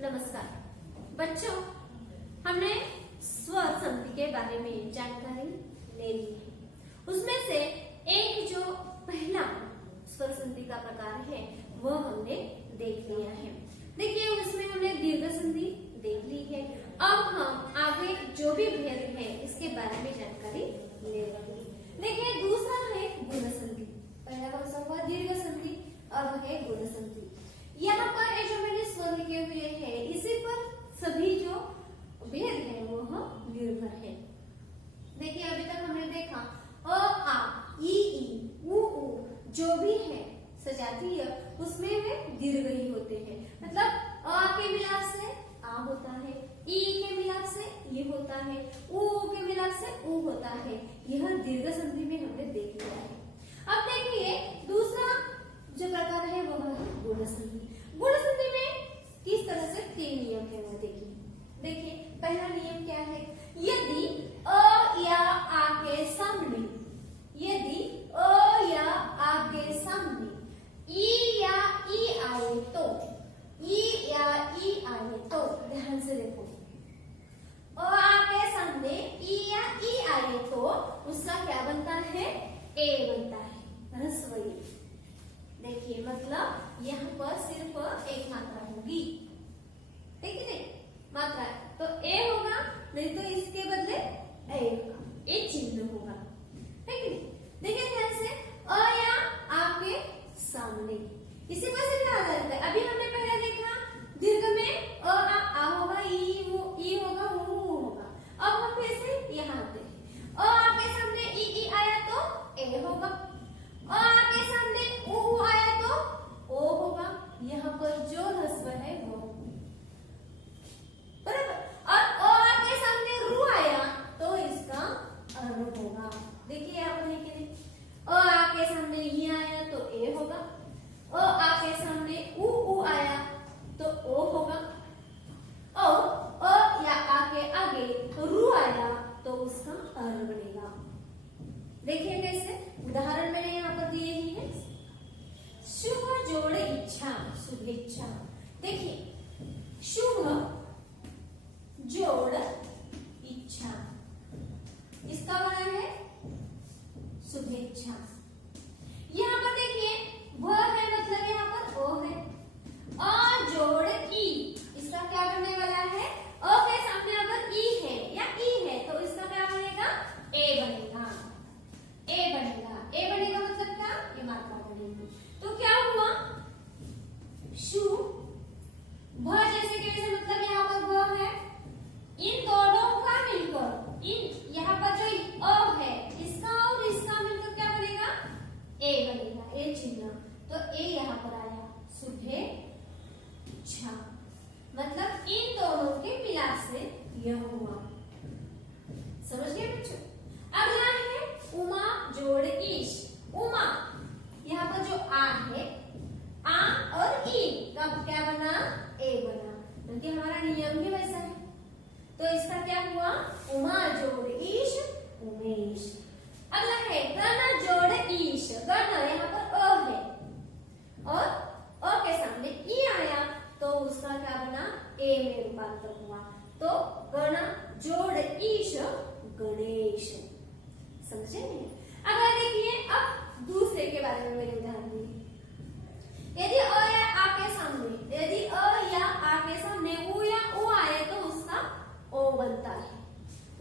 नमस्कार बच्चों, हमने स्वर संधि के बारे में जानकारी ले ली है। उसमें से एक जो पहला स्वर संधि का प्रकार है वह हमने देख लिया है। देखिए, उसमें हमने दीर्घ संधि देख ली है। अब हम आगे जो भी भेद है इसके बारे में जानकारी ले लेंगे। देखिए, दूसरा है गुण संधि। पहला कौन सा हुआ? दीर्घ संधि। अब है गुण संधि। यहाँ पर ये जो मैंने स्वर लिखे हुए हैं इसी पर सभी जो भेद है वह निर्भर है। देखिए, अभी तक हमने देखा अ, आ, ई, उ, जो भी है सजातीय उसमें वे दीर्घ ही होते हैं। मतलब अ के मिलाप से आ होता है, ई के मिलाप से ये होता है, उ के मिलाप से उ होता है। यह दीर्घ संधि में हमने देख लिया है। अब देखिए, दूसरा जो प्रकार है वह है गुण संधि। गुण संधि में किस तरह से तीन नियम है वो देखिए। पहला नियम क्या है? यदि अ या आ के सामने, यदि अ या आ के सामने ई या ई आए तो, ई या ई आए तो, ध्यान से देखो, अ आ के सामने ई या ई आए तो उसका क्या बनता है? ए बनता है, ह्रस्व ई। देखिए, मतलब यहाँ पर सिर्फ एक मात्रा होगी, ठीक है नहीं? मात्रा तो ए होगा, नहीं तो इसके बदले ए होगा, ए चिन्ह होगा, ठीक है नहीं? देखिए ध्यान से, अ या आ के सामने, इसी पर से क्या आधारित है? अभी हमने पहले देखा दीर्घ में अ आ होगा, ई होगा, उ होगा। अब हम फिर से यहाँ आते हैं। अ आ के सामने ई आया तो ए होगा, अ आ के सामने उ आया तो ओ होगा। यहाँ पर जो ह्रस्व है वो बराबर। और अ आ के सामने रु आया तो इसका अनु होगा। देखिए आप नहीं के नहीं, अ आ के सामने ई आया तो ए होगा, अ आ के सामने उ आया तो ओ होगा, और अ या आ के आगे रु आया तो उसका अर बनेगा। देखिए कैसे, उदाहरण मैंने यहाँ पर दिए ही है। शुभ जोड़ इच्छा, शुभेच्छा। देखिए, शुभ जोड़ इच्छा, इसका बना है शुभेच्छा। यहाँ पर देखिए, वह है मतलब यहाँ पर ओ है। अ जोड़ ई, इसका क्या बनने वाला है? अ के सामने अगर ई है या ई है तो इसका क्या बनेगा? ए बनेगा, ए बनेगा। ए बनेगा मतलब क्या? ये मात्रा बनेगी। तो क्या हुआ? शु भ, जैसे कैसे, मतलब यहाँ पर भ है, इन दोनों का मिलकर, इन यहाँ पर जो अ है इसका और इसका मिलकर क्या बनेगा? ए बनेगा, ए चिन्ह। तो ए यहाँ पर आया, शुभे इच्छा, मतलब इन दोनों के मिलाप से यह हुआ। समझ गए बच्चों? अगला है उमा जोड़ ईश। उमा, यहाँ पर जो आ है, आ और ई का क्या बना? ए बना, क्योंकि हमारा नियम ही वैसा है। तो इसका क्या हुआ? उमा जोड़ ईश, उमेश। अगला है गण जोड़ ईश। गण यहाँ पर अ है और अ के सामने ई आया तो उसका क्या बना? ए में रूपांतर हुआ। तो गण जोड़ ईश, गणेश। समझे? अगर देखिए, अब दूसरे के बारे में मैंने उदाहरण दी। यदि अ या आ के सामने, यदि अ या आ के सामने उ या उ आए तो उसका ओ बनता है,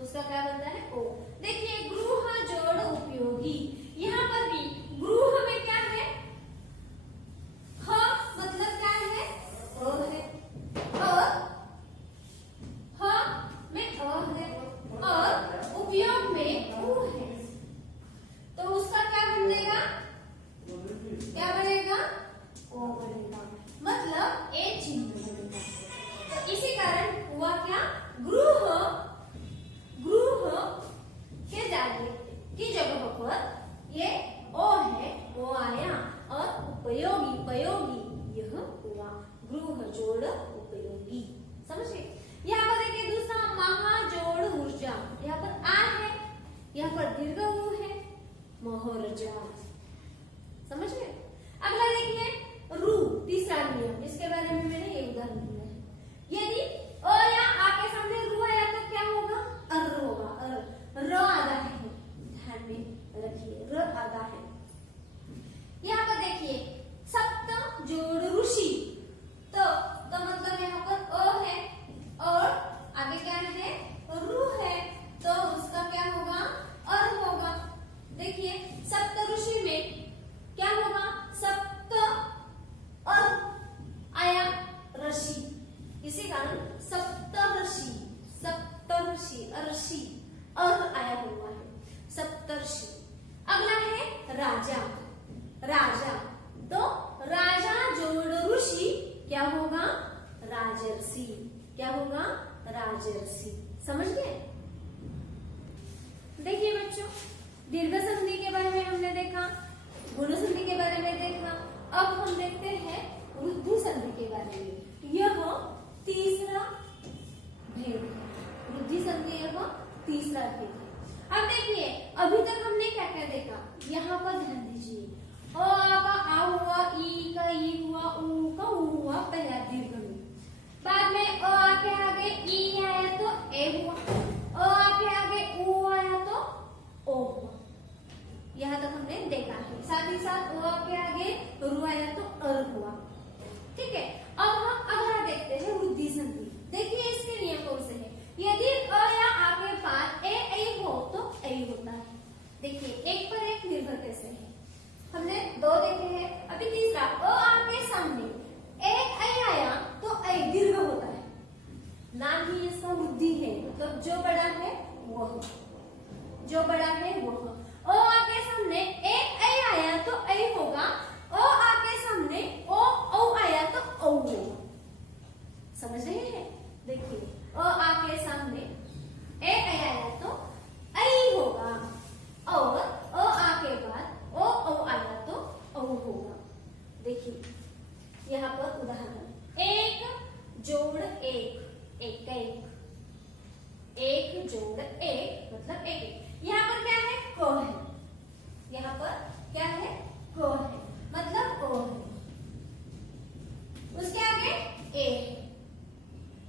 उसका क्या बनता है? ओ। देखिए, गृह जोड़ उपयोगी। यहाँ पर भी गृह में क्या है? ह मतलब क्या है? अ है, और ह में अ है और उपयोग में उ है, तो उसका क्या बनेगा? क्या बनेगा? ओ बनेगा, मतलब ए चिन्ह बनेगा। तो इसी कारण हुआ क्या? गृह के जाने की जगह पर ये ओ है, ओ आया, और उपयोगी पयोगी यह हुआ, गृह जोड़ उपयोगी। समझे? यहाँ पर देखिए, दूसरा महाजोड़ ऊर्जा। यहाँ पर आ है, यहाँ पर दीर्घ उ है, महर्जा। समझ गए? अगला देखिए, रू, तीसरा नियम, इसके बारे में मैंने ये उदाहरण दिया है। कारण सप्तर्षि, सप्तर्षि, अर्षि और आया हुआ है, सप्तर्षि। अगला है राजा, राजा, तो राजा जोड़ ऋषि क्या होगा? राजर्षि। क्या होगा? राजर्षि। समझ गए? देखिए बच्चों, दीर्घ संधि के बारे में हमने देखा, गुण संधि के बारे में देखा। अब हम देखते हैं वृद्धि संधि के बारे में। यह तीसरा भेद है, वृद्धि संधि यह तीसरा भेद है। अब देखिए, अभी तक हमने क्या क्या देखा, यहाँ पर ध्यान दीजिए। अ का आ हुआ, ई का ई हुआ, उ का उ हुआ पहला दीर्घ में। बाद में अ के आगे ई आया तो ए हुआ, अ के आगे उ आया तो ओ हुआ। यहाँ तक हमने देखा है। साथ ही साथ अ के आगे रु आया तो अर हुआ। ठीक है, अब हम अगला देखते हैं वृद्धि संधि। देखिए इसके नियम कौन से है। यदि अ या आ के बाद ए ऐ हो तो ऐ होता है। देखिए एक पर एक निर्भर कैसे है, हमने दो देखे हैं। अभी तीसरा, अ आ के सामने ए ऐ आया तो ऐ दीर्घ होता है, ना ही इसका वृद्धि है। मतलब जो बड़ा है वह, जो बड़ा है वह। अ आ के सामने ए ऐ आया तो ऐ होगा, अ आ के सामने ओ औ आया तो औ होगा। समझ रहे हैं? देखिए अ आ के सामने ए ऐ आया तो ऐ होगा, और अ आ के बाद ओ औ आया तो औ होगा। देखिए यहाँ पर उदाहरण, एक जोड़ एक, एक एक, एक जोड़ एक मतलब एक। यहाँ पर क्या है? क है। यहाँ पर क्या है? क है, मतलब ओ है। उसके आगे ए है,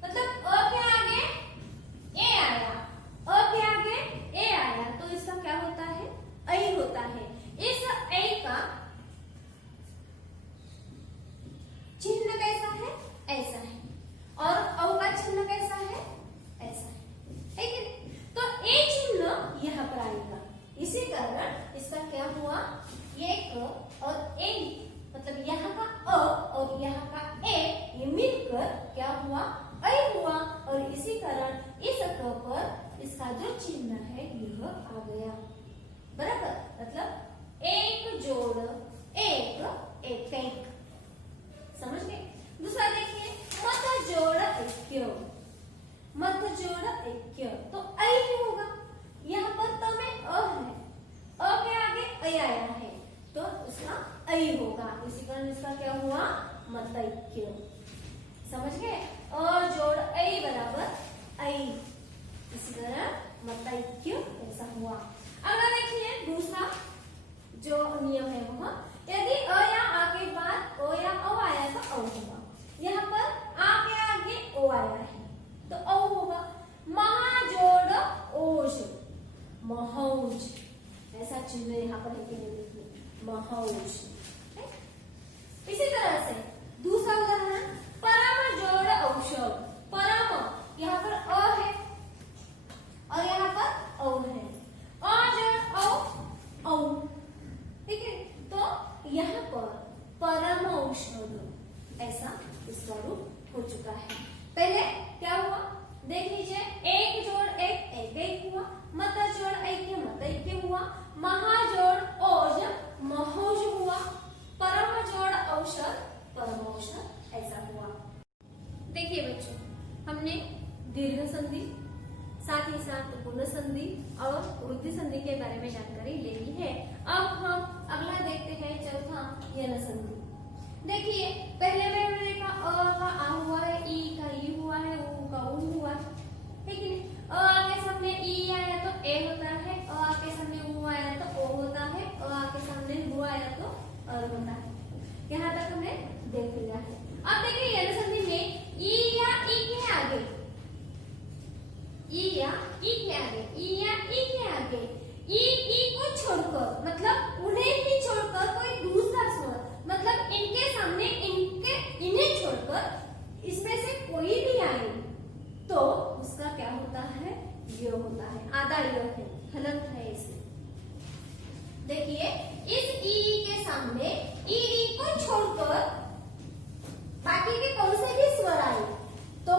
मतलब अ के आगे ए आया, अ के आगे ए आया तो इसका क्या होता है? ऐ होता है। इस ऐ का चिन्ह कैसा है? ऐसा है, और औ का चिन्ह कैसा है? ऐसा है, ठीक है? तो ए चिन्ह यहाँ पर आएगा, इसी कारण इसका क्या हुआ? ये क और ए, मतलब यहाँ का अ और यहाँ का ए, ये मिलकर क्या हुआ? ऐ हुआ, और इसी कारण इस क पर इसका जो चिन्ह है यह आ गया। बराबर, मतलब एक जोड़ एक, एक एक। समझ गए? दूसरा देखिए, मत जोड़ ऐक्य, मत जोड़ ऐक्य, तो ऐ ही होगा। यहाँ पर त में अ है, अ के आगे ऐ आया है तो उसका ऐ होगा, इसी कारण इसका क्या हुआ? मतैक्य। समझ गए? अ जोड़ ऐ बराबर ऐ, इसी तरह मतैक्य ऐसा हुआ। अगला देखिए दूसरा जो नियम है वह, यदि अ या आ के बाद ओ या औ आया तो औ होगा। यहाँ पर आ के आगे ओ आया है तो औ होगा। महाजोड़ ओज, महौज, ऐसा चिन्ह यहाँ पर है, देखिए महौज। इसी तरह से दूसरा उदाहरण, परम जोड़ औषध, परम यहाँ पर अ है और यहाँ पर औ है, अ जोड़ औ, औ। ठीक है, तो यहाँ पर परम औषध ऐसा इसका रूप हो चुका है। पहले क्या हुआ? देख लीजिए, एक जोड़ एक, एक एक हुआ, मत जोड़ ऐक्य, मतैक्य हुआ, महाजोड़ ओज, महौज हुआ, परम जोड़ औषध, परमौषध ऐसा हुआ। देखिए बच्चों, हमने दीर्घ संधि, साथ ही साथ गुण संधि और वृद्धि संधि के बारे में जानकारी ले ली है। अब हम अगला देखते हैं चौथा यन संधि। देखिए पहले में हमने देखा अ का आ हुआ है, ई का ई हुआ है, उ का उ हुआ है, ठीक है? अ के सामने ई आया तो ए होता है, अ के सामने उ आया तो ओ होता है, अ के सामने उ आया तो अर होता है। यहाँ तक हमने देख लिया है। अब देखिए यन संधि में ई या ई के आगे, ई या ई के आगे, ई या ई के आगे, ई को छोड़कर, मतलब उन्हें ही छोड़कर कोई दूसरा स्वर, मतलब इनके सामने इन्हें छोड़कर इसमें से कोई भी आए तो उसका क्या होता है? य होता है, आधा य है, हलंत है इसे। देखिए इस ई के सामने ई को छोड़कर बाकी के कौन से भी स्वर आए तो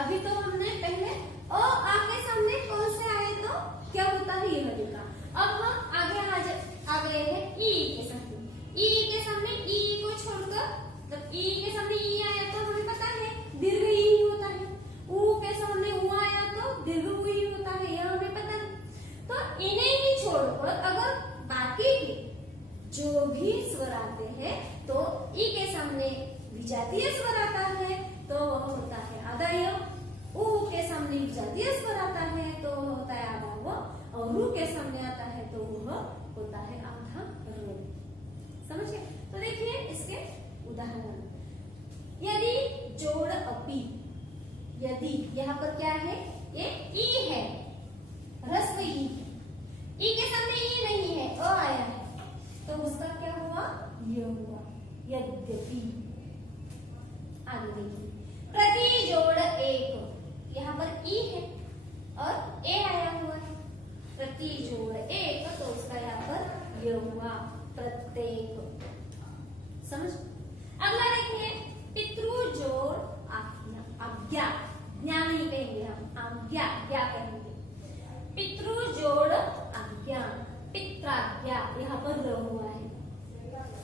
अभी तो हमने पहले अ आ के सामने कौन से आए तो क्या होता है यह देखा। अब हम आगे आ गए हैं ई के सामने। ई के सामने ई को छोड़कर, जब ई के सामने ई आया तो हमें पता है दीर्घ ई ही होता है। ऊ के सामने ऊ आया तो दीर्घ ऊ ही होता है, यह हमें पता है। तो इन्हें ही छोड़कर अगर बाकी के जो भी स्वर आते हैं तो ई के सामने विजातीय स्वर आता है तो वह होता है आधा य। ऊ के सामने विजातीय स्वर आता है तो वह होता है आधा व, और रू के सामने आता है तो वह होता है आधा रो। समझे? तो देखिए इसके उदाहरण। यदि जोड़ अपी, यदि यहाँ पर क्या है, ये ई है, ह्रस्व ई। ई के सामने ई नहीं है, अ आया है तो उसका क्या हुआ, य हुआ। यद्यपि आगे देखिए, प्रति जोड़ एक, यहाँ पर ई है और ए आया हुआ है, प्रति जोड़ एक तो उसका यहाँ पर य हुआ, प्रत्येक। समझ? अगला देखिए, पितृ जोड़ आज्ञा, ज्ञा नहीं कहेंगे हम, आज्ञा क्या कहेंगे। पितृ जोड़ आज्ञा, पित्राज्ञा, यहाँ पर र हुआ है।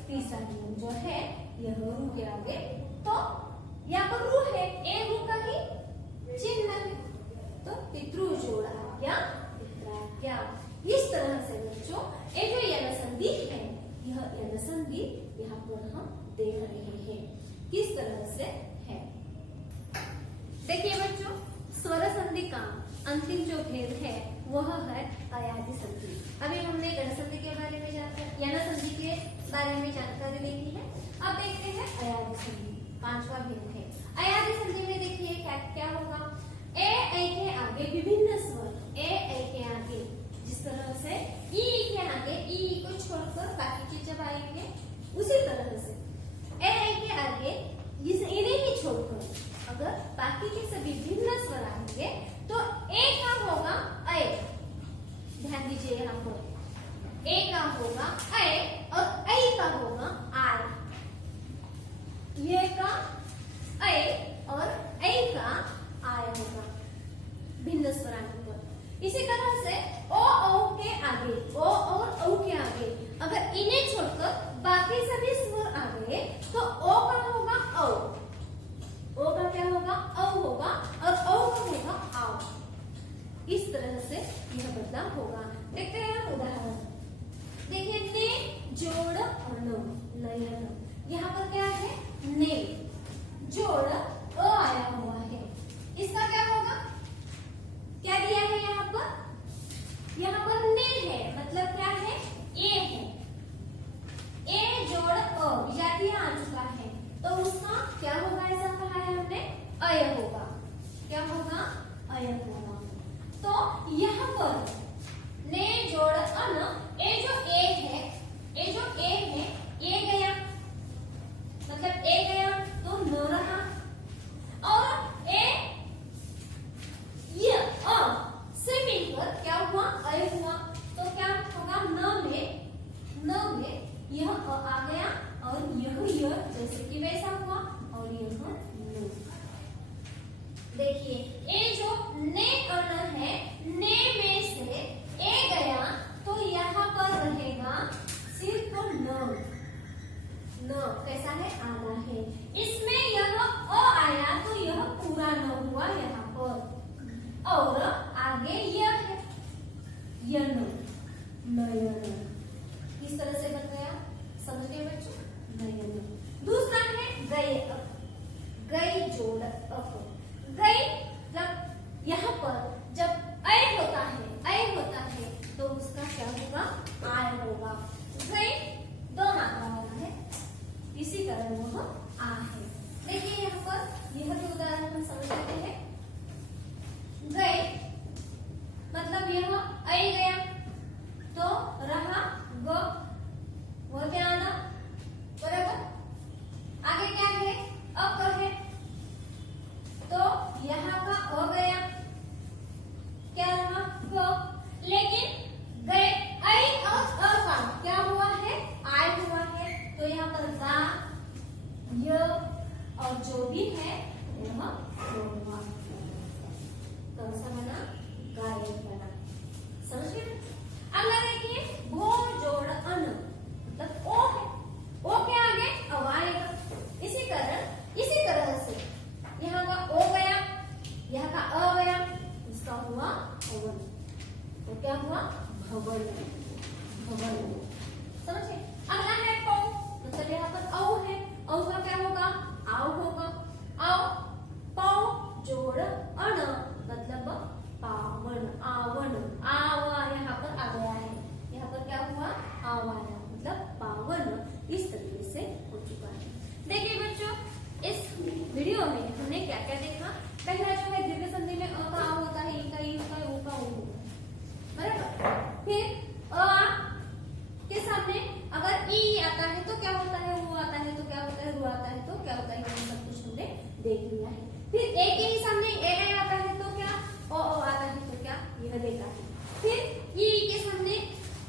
तीसरा नियम जो है यह रू के आगे, तो यहाँ पर रू है, ए रू का ही चिन्ह है, तो पितृ जोड़ आज्ञा, पित्राज्ञा। इस तरह से बच्चों ये जो यन संधि है, यह यन संधि यहाँ पर हम देख रहे हैं किस तरह से है। देखिए बच्चों, स्वर संधि का अंतिम जो भेद है वह है अयादि संधि। अभी हमने गण संधि के बारे में जानकारी, यन संधि के बारे में जानकारी ली है। अब देखते हैं अयादि संधि, पांचवा भेद है। अयादि संधि में देखिए क्या होगा, ए के आगे विभिन्न स्वर, ए के आगे जिस तरह से ई के आगे ई को छोड़कर बाकी चीज जब आएंगे उसी तरह से ए के आगे इन्हें ही छोड़कर अगर बाकी के सभी भिन्न स्वर आएंगे तो ए का होगा अय। ध्यान दीजिए, यहाँ पर ए का होगा अय और ऐ का होगा आय। ये का अय और ऐ का आय होगा भिन्न स्वर आने पर। इसी तरह से ओ औ के आगे, ओ और औ के आगे अगर इन्हें छोड़कर बाकी सभी स्वर आ गए तो ओ का होगा औ, ओ का क्या होगा, औ होगा, और औ का होगा आओ। इस तरह से यह बदलाव होगा। देखते हैं हम उदाहरण। देखिए, ने जोड़ नयन, यहाँ पर क्या है, ने जोड़ अ आया हुआ है, इसका क्या होगा, क्या दिया है यहाँ पर ने है, मतलब क्या है, ए है। ए जोड़ अ विजातीय आ चुका है तो उसका क्या होगा, ऐसा कहा है हमने, अय होगा। क्या होगा, अय होगा। तो यहाँ पर ने जोड़ अन, ए जो ए है, ए जो ए है, ए गया मतलब ए गया तो न रहा, और ए य अ से मिलकर क्या हुआ, अय हुआ। तो क्या होगा, न में यह अ आ गया और यह य जैसे कि वैसा हुआ, और यह न। देखिए, ए जो ने अन है, ने में से ए गया तो यहाँ पर रहेगा सिर्फ न कैसा है, आधा है। इसमें यह अ आया तो यह पूरा न हुआ यहाँ पर, और आगे यह है यन, नयन। इस तरह से बन गया, समझ गए बच्चों, नयन। दूसरा है गय, गय जोड़ अप। गय जब यहाँ पर जब अय होता है तो उसका क्या होगा, आय होगा। गय दो मात्रा वाला है, इसी तरह वह आ है। देखिए यहाँ पर यह जो उदाहरण हम समझ लेते हैं, गए मतलब यह अय गया तो रहा ग, वह क्या आना, बराबर। आगे क्या है, अप है तो यहाँ का अ गया, क्या रहा, ग। लेकिन गए अय और अ का क्या हुआ है, आय हुआ है, तो यहाँ पर गा, य और जो भी है वह हुआ। हुआ भवन, भवन, समझे। अगला है पौ, मतलब यहाँ पर औ है, औ का क्या होगा, आओ होगा, आओ, पौ जोड़ अण मतलब पावन, आवन, आवा यहाँ पर आ गया है, यहाँ पर क्या हुआ, आवा मतलब पावन, इस तरीके से हो चुका है। देखिए बच्चों, इस वीडियो में हमने क्या क्या देखा। पहला जो है द्वितीय संधि में अ का आ होता है, ई का ई होता है, ओ का ओ होता है, बराबर। फिर अ के सामने अगर ई आता है तो क्या होता है, वो आता है तो क्या होता है, रू आता है तो क्या होता है, ये सब कुछ हमने देख लिया है। फिर ए के ही सामने ए आता है तो क्या, ओ आता है तो क्या, यह देखा है। फिर ई के सामने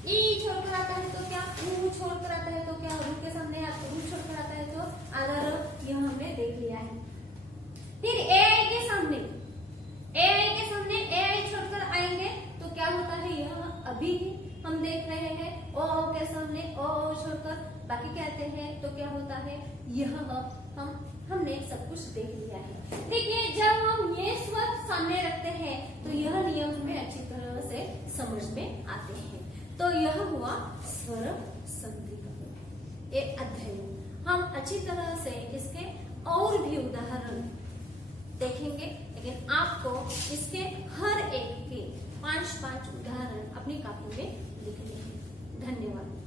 ई छोड़कर आता है तो क्या, ऊ छोड़कर आता है तो क्या, रू के सामने रू छोड़कर आता है तो आधा, यह हमने देख लिया है। फिर ए के सामने ए छोड़कर आएंगे तो क्या होता है, यह अभी हम देख रहे हैं। ओ के सामने ओ छोड़कर बाकी कहते हैं तो क्या होता है, यह हमने सब कुछ देख लिया है। देखिए, जब हम ये स्वर सामने रखते हैं तो यह नियम हमें अच्छी तरह से समझ में आते हैं। तो यह हुआ स्वर संधि का एक अध्ययन। हम अच्छी तरह से इसके और भी उदाहरण देखेंगे, लेकिन आपको इसके हर एक के 5-5 उदाहरण अपनी कॉपी में लिखने हैं। धन्यवाद।